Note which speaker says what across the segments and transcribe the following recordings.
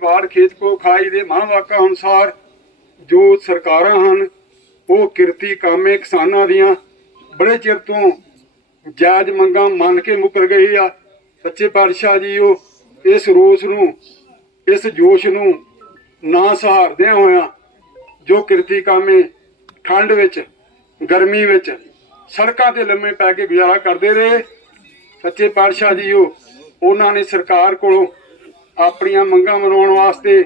Speaker 1: ਵਾਰ ਖੇਤ ਕੋ ਖਾਈ ਦੇ ਮਹਾਂਵਾਕਾ ਅਨੁਸਾਰ, ਜੋ ਸਰਕਾਰਾਂ ਹਨ, ਉਹ ਕਿਰਤੀ ਕਾਮੇ ਕਿਸਾਨਾਂ ਦੀਆਂ ਬੜੇ ਚਿਰ ਤੋਂ ਜਾਇਜ਼ ਮੰਗਾਂ ਮੰਨ ਕੇ ਮੁਕਰ ਗਏ ਆ। ਸੱਚੇ ਪਾਤਸ਼ਾਹ ਜੀ, ਉਹ ਇਸ ਰੋਸ ਨੂੰ, ਇਸ ਜੋਸ਼ ਨੂੰ ਨਾ ਸਹਾਰਦਿਆਂ ਹੋਇਆਂ, ਜੋ ਕਿਰਤੀ ਕਾਮੇ ਠੰਡ ਵਿੱਚ, ਗਰਮੀ ਵਿੱਚ ਸੜਕਾਂ ਤੇ ਲੰਮੇ ਪੈ ਕੇ ਗੁਜ਼ਾਰਾ ਕਰਦੇ ਰਹੇ। ਸੱਚੇ ਪਾਤਸ਼ਾਹ ਜੀ, ਉਹ, ਉਹਨਾਂ ਨੇ ਸਰਕਾਰ ਕੋਲੋਂ ਆਪਣੀਆਂ ਮੰਗਾਂ ਮਨਾਉਣ ਵਾਸਤੇ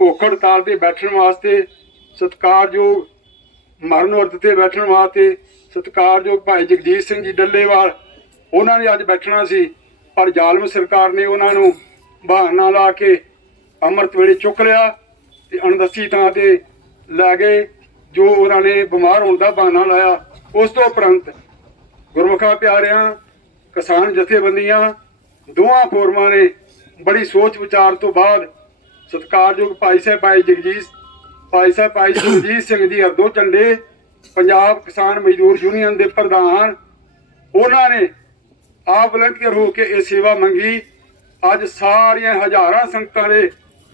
Speaker 1: ਭੁੱਖ ਹੜਤਾਲ ਤੇ ਬੈਠਣ ਵਾਸਤੇ, ਸਤਿਕਾਰਯੋਗ ਮਰਨ ਵਰਤ ਤੇ ਬੈਠਣ ਵਾਸਤੇ, ਸਤਿਕਾਰਯੋਗ ਭਾਈ ਜਗਜੀਤ ਸਿੰਘ ਜੀ ਡੱਲੇਵਾਲ, ਉਹਨਾਂ ਨੇ ਅੱਜ ਬੈਠਣਾ ਸੀ, ਪਰ ਜ਼ਾਲਮ ਸਰਕਾਰ ਨੇ ਉਹਨਾਂ ਨੂੰ ਬਹਾਨਾ ਲਾ ਕੇ ਅੰਮ੍ਰਿਤ ਵੇਲੇ ਚੁੱਕ ਲਿਆ ਤੇ ਅਣਦੱਸੀ ਥਾਂ ਤੇ ਲੈ ਗਏ, ਜੋ ਉਹਨਾਂ ਨੇ ਬਿਮਾਰ ਹੋਣ ਦਾ ਬਹਾਨਾ ਲਾਇਆ। ਉਸ ਤੋਂ ਉਪਰੰਤ ਗੁਰਮੁਖਾ ਪਿਆਰਿਆਂ, ਕਿਸਾਨ ਜਥੇਬੰਦੀਆਂ ਦੋਵਾਂ ਫੋਰਮਾਂ ਨੇ ਬੜੀ ਸੋਚ ਵਿਚਾਰ ਤੋਂ ਬਾਅਦ ਸਤਿਕਾਰਯੋਗ ਭਾਈ ਸਾਹਿਬ ਭਾਈ ਜਗਜੀਤ ਭਾਈ ਸਾਹਿਬ ਭਾਈ ਸੁਰਜੀਤ ਸਿੰਘ ਜੀ ਹਰਦੋ ਝੰਡੇ ਪੰਜਾਬ ਕਿਸਾਨ ਮਜ਼ਦੂਰ ਯੂਨੀਅਨ ਦੇ ਪ੍ਰਧਾਨ ਉਹਨਾਂ ਨੇ ਆਪ ਵਲੰਟੀਅਰ ਹੋ ਕੇ ਇਹ ਸੇਵਾ ਮੰਗੀ। ਅੱਜ ਸਾਰੀਆਂ ਹਜ਼ਾਰਾਂ ਸੰਗਤਾਂ ਦੇ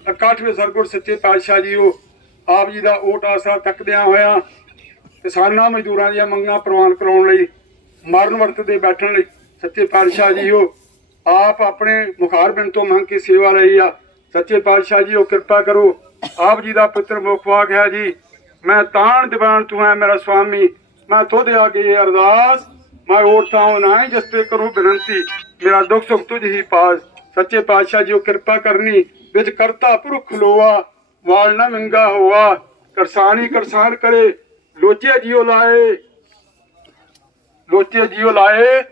Speaker 1: ਇਕੱਠ ਵਿੱਚ ਸਰਗੁਰ ਸੱਚੇ ਪਾਤਸ਼ਾਹ ਜੀ ਉਹ ਆਪ ਜੀ ਦਾ ਓਟ ਆਸਰਾ ਤੱਕਦਿਆਂ ਹੋਇਆ ਕਿਸਾਨਾਂ ਮਜ਼ਦੂਰਾਂ ਦੀਆਂ ਮੰਗਾਂ ਪ੍ਰਵਾਨ ਕਰਾਉਣ ਲਈ ਮਰਨ ਵਰਤ ਦੇ ਬੈਠਣ ਲਈ ਸੱਚੇ ਪਾਤਸ਼ਾਹ ਜੀ ਉਹ ਆਪ ਆਪਣੇ ਮੁਖਾਰ ਬਿੰਦ ਤੋਂ ਮੰਗ ਕੇ ਸੇਵਾ ਲਈ ਆ। ਸੱਚੇ ਪਾਤਸ਼ਾਹ ਜੀ, ਉਹ ਕਿਰਪਾ ਕਰੋ। ਆਪ ਜੀ ਦਾ ਪੁੱਤਰ ਮੁਖਵਾ ਗਿਆ ਜੀ, ਮੈਂ ਤਾਣ ਦੀਵਾਨ ਤੂੰ ਹੈ ਮੇਰਾ ਸੁਆਮੀ ਮੈਂ ਤੁਧ ਆਗੇ ਇਹ ਅਰਦਾਸ, ਮੈਂ ਓਟਾਂ ਹੋ ਨਾ ਜਿਸ ਤੇ ਕਰੂੰ ਬੇਨਤੀ। ਮੇਰਾ ਦੁੱਖ ਸੁੱਖ ਤੁਝ ਹੀ ਪਾਸ। ਸੱਚੇ ਪਾਤਸ਼ਾਹ ਜੀ, ਉਹ ਕਿਰਪਾ ਕਰਨੀ। ਵਿੱਚ ਕਰਤਾ ਪੁਰਖ ਲੋਆ, ਵਾਲ ਨਾ ਮੰਗਾ ਹੋਆ। ਕਰਸਾਨੀ ਕਰਸਾਨ ਕਰੇ ਲੋਚੇ ਜਿਉ ਲਾਏ ਲੋਚੇ ਜਿਉ ਲਾਏ।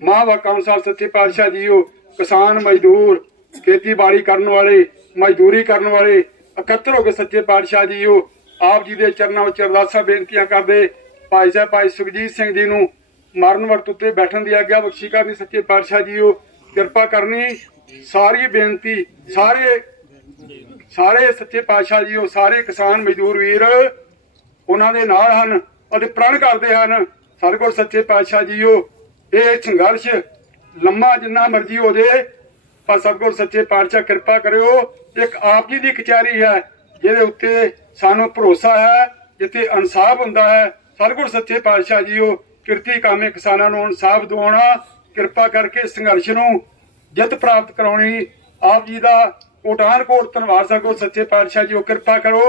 Speaker 1: ਮਾਂ ਵਕਾਂਸਰ ਸੱਚੇ ਪਾਤਸ਼ਾਹ ਜੀਓ, ਕਿਸਾਨ, ਮਜ਼ਦੂਰ, ਖੇਤੀਬਾੜੀ ਕਰਨ ਵਾਲੇ, ਮਜ਼ਦੂਰੀ ਕਰਨ ਵਾਲੇ, ਇਕੱਤਰ ਹੋ ਕੇ ਸੱਚੇ ਪਾਤਸ਼ਾਹ ਜੀਓ, ਆਪ ਜੀ ਦੇ ਚਰਨਾਂ ਵਿੱਚ ਅਰਦਾਸਾਂ, ਬੇਨਤੀਆਂ ਕਰਦੇ, ਭਾਈ ਸਾਹਿਬ, ਭਾਈ ਸੁਖਜੀਤ ਸਿੰਘ ਜੀ ਨੂੰ ਮਰਨ ਵਰਤ ਉੱਤੇ ਬੈਠਣ ਦੀ ਆਗਿਆ ਬਖਸ਼ੀ ਕਰਨੀ, ਸੱਚੇ ਪਾਤਸ਼ਾਹ ਜੀਓ, ਕਿਰਪਾ ਕਰਨੀ, ਸਾਰੀ ਬੇਨਤੀ, ਸਾਰੇ ਸਾਰੇ ਸੱਚੇ ਪਾਤਸ਼ਾਹ ਜੀਓ, ਸਾਰੇ ਕਿਸਾਨ, ਮਜ਼ਦੂਰ ਵੀਰ ਉਹਨਾਂ ਦੇ ਨਾਲ ਹਨ ਅਤੇ ਪ੍ਰਣ ਕਰਦੇ ਹਨ, ਸਾਡੇ ਕੋਲ ਸੱਚੇ ਪਾਤਸ਼ਾਹ ਜੀਓ ਇਹ ਸੰਘਰਸ਼ ਲੰਮਾ ਜਿੰਨਾ ਮਰਜ਼ੀ ਹੋ ਜੇ ਪਰ ਸਤਿਗੁਰ ਸੱਚੇ ਪਾਤਸ਼ਾਹ ਕਿਰਪਾ ਕਰਿਓ, ਇੱਕ ਆਪ ਜੀ ਦੀ ਕਚਹਿਰੀ ਹੈ, ਜਿਹਦੇ ਉੱਤੇ ਸਾਨੂੰ ਭਰੋਸਾ ਹੈ, ਜਿੱਥੇ ਇਨਸਾਫ ਹੁੰਦਾ ਹੈ ਸਤਿਗੁਰ ਸੱਚੇ ਪਾਤਸ਼ਾਹ ਜੀ ਉਹ ਕਿਰਤੀ ਕਾਮੇ ਕਿਸਾਨਾਂ ਨੂੰ ਇਨਸਾਫ ਦਿਵਾਉਣਾ, ਕਿਰਪਾ ਕਰਕੇ ਸੰਘਰਸ਼ ਨੂੰ ਜਿੱਤ ਪ੍ਰਾਪਤ ਕਰਾਉਣੀ, ਆਪ ਜੀ ਦਾ ਕੋਟਾਨ ਕੋਟ ਧੰਨਵਾਦ ਸਤਿਗੁਰ ਸੱਚੇ ਪਾਤਸ਼ਾਹ ਜੀ ਉਹ ਕਿਰਪਾ ਕਰੋ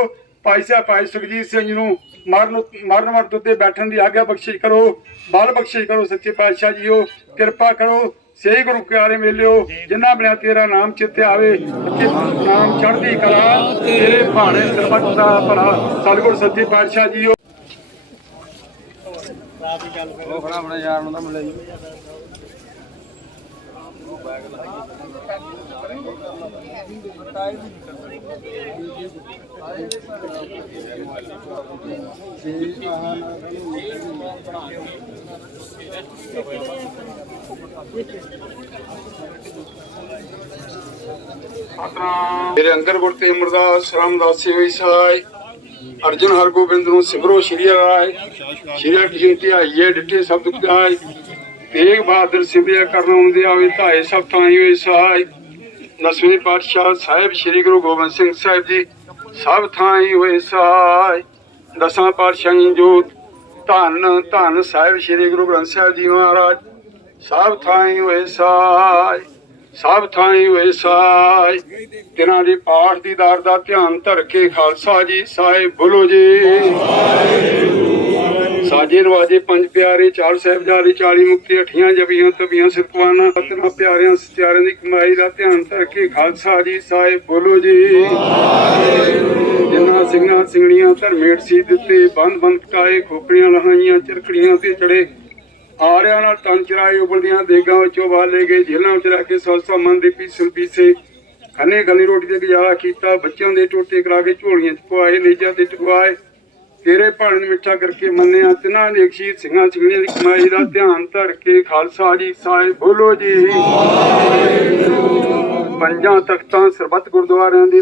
Speaker 1: ਭਾਈ ਸਾਹਿਬ, ਭਾਈ ਸੁਖਜੀਤ ਸਿੰਘ ਨੂੰ ਮਰਨ ਮਰਨ ਵਰਤ ਉੱਤੇ ਬੈਠਣ ਦੀ ਆਗਿਆ ਬਖਸ਼ਿਸ਼ ਕਰੋ, ਬਲ ਬਖਸ਼ਿਸ਼ ਕਰੋ ਸੱਚੇ ਪਾਤਸ਼ਾਹ ਜੀਓ, ਕਿਰਪਾ ਕਰੋ ਸਹੀ ਗੁਰੂ ਪਿਆਰੇ ਮੇਲਿਓ, ਜਿਨ੍ਹਾਂ ਬਿਨਾ ਤੇਰਾ ਨਾਮ ਚਿੱਤੇ ਆਵੇ, ਸੱਚੇ ਨਾਮ ਚੜ੍ਹਦੀ ਕਲਾ, ਤੇਰੇ ਭਾਣੇ ਸਰਬੱਤ ਦਾ ਭਲਾ, ਸਤਿਗੁਰ ਸੱਚੇ ਪਾਤਸ਼ਾਹ ਜੀਓ।
Speaker 2: ਉਹ ਖੜਾ ਆਪਣੇ ਯਾਰ ਨੂੰ ਤਾਂ ਮਿਲਿਆ ਜੀ
Speaker 1: ਮੇਰੇ ਅੰਦਰ ਗੁਰਤੇ ਅਮਰਦਾਸ, ਰਾਮਦਾਸੀ ਹੋਈ ਸਹਾਈ, ਅਰਜਨ ਹਰਗੋਬਿੰਦ ਨੂੰ ਸਿਮਰੋ ਸ਼੍ਰੀ ਰਾਏ, ਸ਼੍ਰੀ ਕ੍ਰਿਸ਼ਨ ਧਿਆਈਏ, ਡਿੱਠੇ ਸਭ ਦੁਖ ਜਾਏ ਤੇਗ ਬਹਾਦਰ ਸਿਮਰਿਆ ਕਰਨ ਆਉਂਦੇ ਆਵੇ, ਧਾਏ ਸਭ ਥਾਈ ਹੋਏ ਸਹਾਈ। ਦਸਵੇਂ ਪਾਤਸ਼ਾਹ ਸਾਹਿਬ ਸ਼੍ਰੀ ਗੁਰੂ ਗੋਬਿੰਦ ਸਿੰਘ ਸਾਹਿਬ ਜੀ ਸਭ ਥਾਈ ਹੋਏ ਸਹਾਈ। ਦਸਾਂ ਪਾਤਸ਼ਾਹੀ ਜੋਤ, ਧੰਨ ਧੰਨ ਸਾਹਿਬ ਸ਼੍ਰੀ ਗੁਰੂ ਗ੍ਰੰਥ ਸਾਹਿਬ ਜੀ ਮਹਾਰਾਜ, ਸਭ ਥਾਈ ਹੋਏ ਸਹਾਈ, ਸਭ ਥਾਈ ਹੋਏ ਸਾਈ ਤਿਨਾਂ ਦੀ ਪਾਠ ਦੀ ਦਾਰ ਦਾ ਧਿਆਨ ਧਰ ਕੇ ਖਾਲਸਾ ਜੀ, ਸਾਹਿਬ ਬੋਲੋ ਜੀ। ਸਾਜੇ ਰਵਾਜੇ ਪੰਜ ਪਿਆਰੇ, ਚਾਰ ਸਾਹਿਬਜ਼ਾਦੇ 40 ਮੁਕਤੀ, ਅਠੀਆਂ ਜਬੀਆਂ ਤਬੀਆਂ ਸਿਰਕਵਾਨਾ ਪਤਨਾ ਪਿਆਰਿਆਂ ਸਚਿਆਰਿਆਂ ਦੀ ਕਮਾਈ ਦਾ ਧਿਆਨ ਧਰ ਕੇ ਖਾਲਸਾ ਜੀ ਸਾਹਿਬ ਬੋਲੋ ਜੀ। ਜਿਨ੍ਹਾਂ ਸਿੰਘਾਂ ਸਿੰਘਣੀਆਂ ਧਰਮੇਟ ਸੀ ਦਿੱਤੇ ਬੰਦ ਬੰਦ ਕਟਾਏ ਖੋਪੜੀਆਂ ਲਹਾਈਆਂ ਚਰਕੜੀਆਂ ਤੇ ਚੜੇ। ਆਰਿਆਂ ਨਾਲ ਤਨ ਚਰਾਏ, ਉਬਲਦੀਆਂ ਦੇਗਾਂ ਵਿੱਚੋਂ ਵਾਲੇ ਗਏ ਜੇਲਾਂ ਵਿੱਚ ਰੱਖ ਕੇ ਸਲਸਾ ਮਨ ਦੇ ਪੀਸਲ ਪੀਸੇ। ਖੰਨੇ ਗਲੀ ਰੋਟੀ ਦੇ ਗੁਜ਼ਾਰਾ ਕੀਤਾ, ਬੱਚਿਆਂ ਦੇ ਟੋਟੇ ਕਰਾ ਕੇ ਝੋਲੀਆਂ ਚ ਪਵਾਏ ਨੇਜਾਂ ਤੇ ਟਕਵਾਏ। ਤੇਰੇ ਭਾਣ ਮਿੱਠਾ ਕਰਕੇ ਮੰਨਿਆ ਤਿਨਾਂ ਨੇ ਸ਼ਹੀਦ ਸਿੰਘਾਂ ਸਿੰਘਣੀਆਂ ਦੀ ਕਮਾਈ ਦਾ ਧਿਆਨ ਧਰ ਕੇ ਖਾਲਸਾ ਜੀ ਸਾਹਿਬ ਬੋਲੋ ਜੀ। ਪੰਜਾਂ ਤਖਤਾਂ ਸਰਬੱਤ ਗੁਰਦੁਆਰਿਆਂ ਦੇ